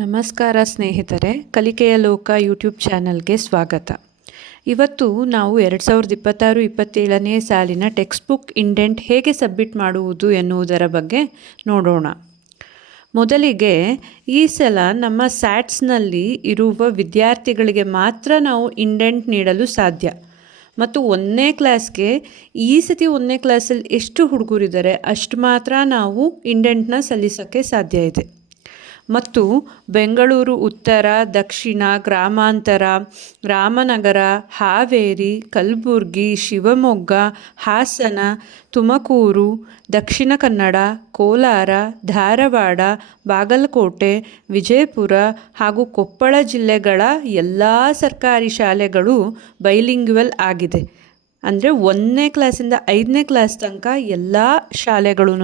ನಮಸ್ಕಾರ ಸ್ನೇಹಿತರೆ, ಕಲಿಕೆಯ ಲೋಕ ಯೂಟ್ಯೂಬ್ ಚಾನಲ್ಗೆ ಸ್ವಾಗತ. ಇವತ್ತು ನಾವು 2026-27ನೇ ಸಾಲಿನ ಟೆಕ್ಸ್ಟ್ ಬುಕ್ ಇಂಡೆಂಟ್ ಹೇಗೆ ಸಬ್ಮಿಟ್ ಮಾಡುವುದು ಎನ್ನುವುದರ ಬಗ್ಗೆ ನೋಡೋಣ. ಮೊದಲಿಗೆ ಈ ಸಲ ನಮ್ಮ ಸ್ಯಾಟ್ಸ್ನಲ್ಲಿ ಇರುವ ವಿದ್ಯಾರ್ಥಿಗಳಿಗೆ ಮಾತ್ರ ನಾವು ಇಂಡೆಂಟ್ ನೀಡಲು ಸಾಧ್ಯ. ಮತ್ತು 1ನೇ ಕ್ಲಾಸ್ಗೆ ಈ ಸತಿ 1ನೇ ಕ್ಲಾಸಲ್ಲಿ ಎಷ್ಟು ಹುಡುಗರಿದ್ದಾರೆ ಅಷ್ಟು ಮಾತ್ರ ನಾವು ಇಂಡೆಂಟ್ನ ಸಲ್ಲಿಸೋಕ್ಕೆ ಸಾಧ್ಯ ಇದೆ. ಮತ್ತು ಬೆಂಗಳೂರು ಉತ್ತರ, ದಕ್ಷಿಣ, ಗ್ರಾಮಾಂತರ, ರಾಮನಗರ, ಹಾವೇರಿ, ಕಲಬುರಗಿ, ಶಿವಮೊಗ್ಗ, ಹಾಸನ, ತುಮಕೂರು, ದಕ್ಷಿಣ ಕನ್ನಡ, ಕೋಲಾರ, ಧಾರವಾಡ, ಬಾಗಲಕೋಟೆ, ವಿಜಯಪುರ ಹಾಗೂ ಕೊಪ್ಪಳ ಜಿಲ್ಲೆಗಳ ಎಲ್ಲ ಸರ್ಕಾರಿ ಶಾಲೆಗಳು ಬೈಲಿಂಗ್ವಲ್ ಆಗಿದೆ. ಅಂದರೆ 1ನೇ ಕ್ಲಾಸಿಂದ 5ನೇ ಕ್ಲಾಸ್ ತನಕ ಎಲ್ಲ ಶಾಲೆಗಳೂ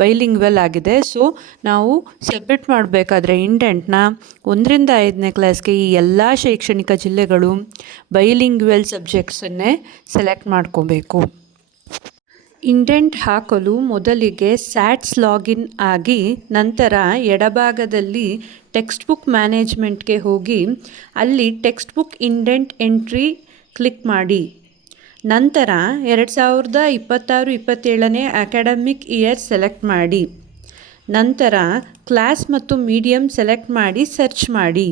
ಬೈಲಿಂಗ್ವಲ್ ಆಗಿದೆ. ಸೊ ನಾವು ಸಬ್ಮಿಟ್ ಮಾಡಬೇಕಾದ್ರೆ ಇಂಡೆಂಟ್ನ 1ರಿಂದ 5ನೇ ಕ್ಲಾಸ್ಗೆ ಈ ಎಲ್ಲ ಶೈಕ್ಷಣಿಕ ಜಿಲ್ಲೆಗಳು ಬೈಲಿಂಗ್ವಲ್ ಸಬ್ಜೆಕ್ಟ್ಸನ್ನೇ ಸೆಲೆಕ್ಟ್ ಮಾಡ್ಕೋಬೇಕು. ಇಂಡೆಂಟ್ ಹಾಕಲು ಮೊದಲಿಗೆ ಸ್ಯಾಟ್ಸ್ ಲಾಗಿನ್ ಆಗಿ ನಂತರ ಎಡಭಾಗದಲ್ಲಿ ಟೆಕ್ಸ್ಟ್ ಬುಕ್ ಮ್ಯಾನೇಜ್ಮೆಂಟ್ಗೆ ಹೋಗಿ ಅಲ್ಲಿ text book indent entry click ಮಾಡಿ. ನಂತರ 2026-27ನೇ ಅಕಾಡೆಮಿಕ್ ಇಯರ್ ಸೆಲೆಕ್ಟ್ ಮಾಡಿ. ನಂತರ ಕ್ಲಾಸ್ ಮತ್ತು ಮೀಡಿಯಮ್ ಸೆಲೆಕ್ಟ್ ಮಾಡಿ ಸರ್ಚ್ ಮಾಡಿ.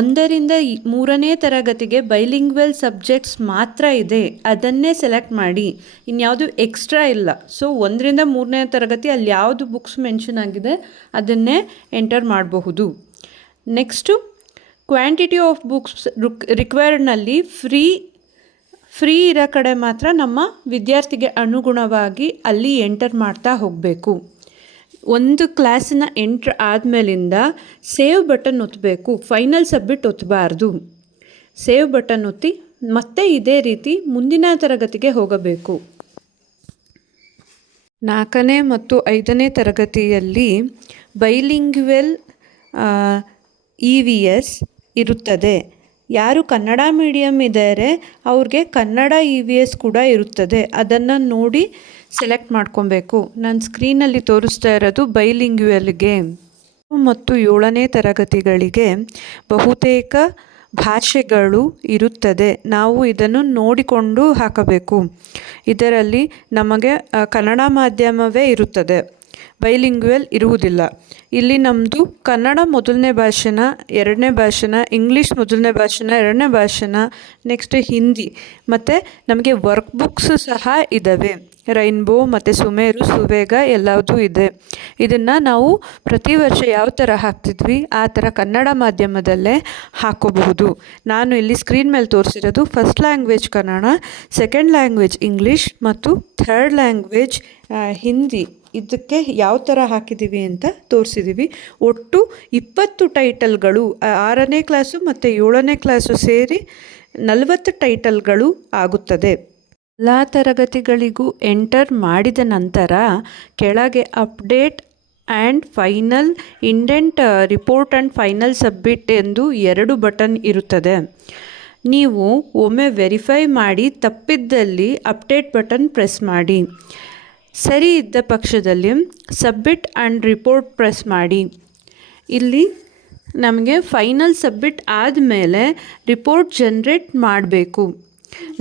1ರಿಂದ 3ನೇ ತರಗತಿಗೆ ಬೈಲಿಂಗ್ವಲ್ ಸಬ್ಜೆಕ್ಟ್ಸ್ ಮಾತ್ರ ಇದೆ, ಅದನ್ನೇ ಸೆಲೆಕ್ಟ್ ಮಾಡಿ. ಇನ್ಯಾವುದು ಎಕ್ಸ್ಟ್ರಾ ಇಲ್ಲ. ಸೊ 1ರಿಂದ 3ನೇ ತರಗತಿ ಅಲ್ಲಿ ಯಾವುದು ಬುಕ್ಸ್ ಮೆನ್ಷನ್ ಆಗಿದೆ ಅದನ್ನೇ ಎಂಟರ್ ಮಾಡಬಹುದು. ನೆಕ್ಸ್ಟು ಕ್ವಾಂಟಿಟಿ ಆಫ್ ಬುಕ್ಸ್ ರಿಕ್ವೈರ್ಡ್ನಲ್ಲಿ ಫ್ರೀ ಇರೋ ಕಡೆ ಮಾತ್ರ ನಮ್ಮ ವಿದ್ಯಾರ್ಥಿಗೆ ಅನುಗುಣವಾಗಿ ಅಲ್ಲಿ ಎಂಟರ್ ಮಾಡ್ತಾ ಹೋಗಬೇಕು. ಒಂದು ಕ್ಲಾಸಿನ ಎಂಟ್ರ್ ಆದಮೇಲಿಂದ ಸೇವ್ ಬಟನ್ ಒತ್ತಬೇಕು, ಫೈನಲ್ ಸಬ್ಮಿಟ್ ಒತ್ತಬಾರ್ದು. ಸೇವ್ ಬಟನ್ ಒತ್ತಿ ಮತ್ತೆ ಇದೇ ರೀತಿ ಮುಂದಿನ ತರಗತಿಗೆ ಹೋಗಬೇಕು. 4ನೇ ಮತ್ತು 5ನೇ ತರಗತಿಯಲ್ಲಿ ಬೈಲಿಂಗ್ವಲ್ EVS ಇರುತ್ತದೆ. ಯಾರು ಕನ್ನಡ ಮೀಡಿಯಮ್ ಇದ್ದಾರೆ ಅವ್ರಿಗೆ ಕನ್ನಡ EVS ಕೂಡ ಇರುತ್ತದೆ. ಅದನ್ನು ನೋಡಿ ಸೆಲೆಕ್ಟ್ ಮಾಡ್ಕೊಬೇಕು. ನಾನು ಸ್ಕ್ರೀನಲ್ಲಿ ತೋರಿಸ್ತಾ ಇರೋದು ಬೈಲಿಂಗ್ವಲ್ಗೆ. ಮತ್ತು 7ನೇ ತರಗತಿಗಳಿಗೆ ಬಹುತೇಕ ಭಾಷೆಗಳು ಇರುತ್ತದೆ. ನಾವು ಇದನ್ನು ನೋಡಿಕೊಂಡು ಹಾಕಬೇಕು. ಇದರಲ್ಲಿ ನಮಗೆ ಕನ್ನಡ ಮಾಧ್ಯಮವೇ ಇರುತ್ತದೆ, ಬೈಲಿಂಗ್ವಲ್ ಇರುವುದಿಲ್ಲ. ಇಲ್ಲಿ ನಮ್ಮದು ಕನ್ನಡ ಮೊದಲನೇ ಭಾಷೆನ, 2ನೇ ಭಾಷೆನ, ಇಂಗ್ಲೀಷ್ ಮೊದಲನೇ ಭಾಷೆನ, 2ನೇ ಭಾಷೆನ, ನೆಕ್ಸ್ಟ್ ಹಿಂದಿ. ಮತ್ತು ನಮಗೆ ವರ್ಕ್ ಬುಕ್ಸು ಸಹ ಇದ್ದಾವೆ. ರೈನ್ಬೋ ಮತ್ತು ಸುಮೇರು, ಸುವೇಗ ಎಲ್ಲದೂ ಇದೆ. ಇದನ್ನು ನಾವು ಪ್ರತಿ ವರ್ಷ ಯಾವ ಥರ ಹಾಕ್ತಿದ್ವಿ ಆ ಥರ ಕನ್ನಡ ಮಾಧ್ಯಮದಲ್ಲೇ ಹಾಕೋಬಹುದು. ನಾನು ಇಲ್ಲಿ ಸ್ಕ್ರೀನ್ ಮೇಲೆ ತೋರಿಸಿರೋದು first language Kannada, second language English ಮತ್ತು ಥರ್ಡ್ ಲ್ಯಾಂಗ್ವೇಜ್ ಹಿಂದಿ. ಇದಕ್ಕೆ ಯಾವ ಥರ ಹಾಕಿದ್ದೀವಿ ಅಂತ ತೋರಿಸಿದ್ದೀವಿ. ಒಟ್ಟು 20 ಟೈಟಲ್ಗಳು 6ನೇ ಕ್ಲಾಸು ಮತ್ತು 7ನೇ ಕ್ಲಾಸು ಸೇರಿ 40 ಟೈಟಲ್ಗಳು ಆಗುತ್ತದೆ. ಎಲ್ಲ ತರಗತಿಗಳಿಗೂ ಎಂಟರ್ ಮಾಡಿದ ನಂತರ ಕೆಳಗೆ update and final indent report and final submit ಎಂದು 2 ಬಟನ್ ಇರುತ್ತದೆ. ನೀವು ಒಮ್ಮೆ ವೆರಿಫೈ ಮಾಡಿ ತಪ್ಪಿದ್ದಲ್ಲಿ ಅಪ್ಡೇಟ್ ಬಟನ್ ಪ್ರೆಸ್ ಮಾಡಿ. ಸರಿ ಇದ್ದ ಪಕ್ಷದಲ್ಲಿ ಸಬ್ಮಿಟ್ ಆ್ಯಂಡ್ ರಿಪೋರ್ಟ್ ಪ್ರೆಸ್ ಮಾಡಿ. ಇಲ್ಲಿ ನಮಗೆ ಫೈನಲ್ ಸಬ್ಮಿಟ್ ಆದಮೇಲೆ ರಿಪೋರ್ಟ್ ಜನ್ರೇಟ್ ಮಾಡಬೇಕು.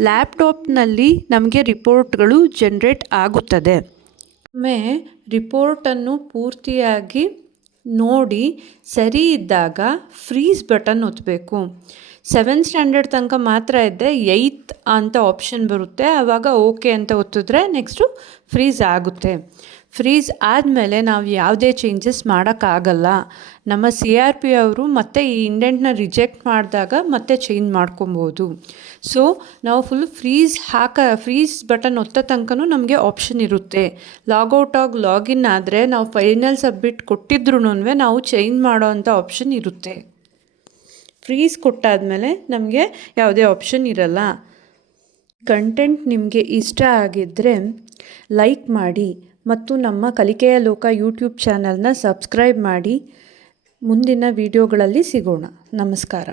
ಲ್ಯಾಪ್ಟಾಪ್ನಲ್ಲಿ ನಮಗೆ ರಿಪೋರ್ಟ್ಗಳು ಜನ್ರೇಟ್ ಆಗುತ್ತದೆ. ಒಮ್ಮೆ ರಿಪೋರ್ಟನ್ನು ಪೂರ್ತಿಯಾಗಿ ನೋಡಿ ಸರಿ ಇದ್ದಾಗ ಫ್ರೀಸ್ ಬಟನ್ ಒತ್ತಬೇಕು. 7th ಸ್ಟ್ಯಾಂಡರ್ಡ್ ತನಕ ಮಾತ್ರ ಇದ್ದೆ 8th ಅಂತ ಆಪ್ಷನ್ ಬರುತ್ತೆ. ಆವಾಗ ಓಕೆ ಅಂತ ಒತ್ತಿದ್ರೆ ನೆಕ್ಸ್ಟು ಫ್ರೀಸ್ ಆಗುತ್ತೆ. ಫ್ರೀಸ್ ಆದಮೇಲೆ ನಾವು ಯಾವುದೇ ಚೇಂಜಸ್ ಮಾಡೋಕ್ಕಾಗಲ್ಲ. ನಮ್ಮ CRP ಅವರು ಮತ್ತೆ ಈ ಇಂಡೆಂಟ್ನ ರಿಜೆಕ್ಟ್ ಮಾಡಿದಾಗ ಮತ್ತೆ ಚೇಂಜ್ ಮಾಡ್ಕೊಬೋದು. ಸೊ ನಾವು ಫುಲ್ ಫ್ರೀಸ್ ಬಟನ್ ಒತ್ತೋ ತನಕನೂ ನಮಗೆ ಆಪ್ಷನ್ ಇರುತ್ತೆ. ಲಾಗೌಟ್ ಆಗಿ ಲಾಗಿನ್ ಆದರೆ ನಾವು ಫೈನಲ್ ಸಬ್ಮಿಟ್ ಕೊಟ್ಟಿದ್ರೂ ನಾವು ಚೇಂಜ್ ಮಾಡೋ ಅಂಥ ಆಪ್ಷನ್ ಇರುತ್ತೆ. ಫ್ರೀಸ್ ಕೊಟ್ಟಾದಮೇಲೆ ನಮಗೆ ಯಾವುದೇ ಆಪ್ಷನ್ ಇರಲ್ಲ. ಕಂಟೆಂಟ್ ನಿಮಗೆ ಇಷ್ಟ ಆಗಿದ್ದರೆ ಲೈಕ್ ಮಾಡಿ ಮತ್ತು ನಮ್ಮ ಕಲಿಕೆಯ ಲೋಕ ಯೂಟ್ಯೂಬ್ ಚಾನಲ್ನ ಸಬ್ಸ್ಕ್ರೈಬ್ ಮಾಡಿ. ಮುಂದಿನ ವಿಡಿಯೋಗಳಲ್ಲಿ ಸಿಗೋಣ. ನಮಸ್ಕಾರ.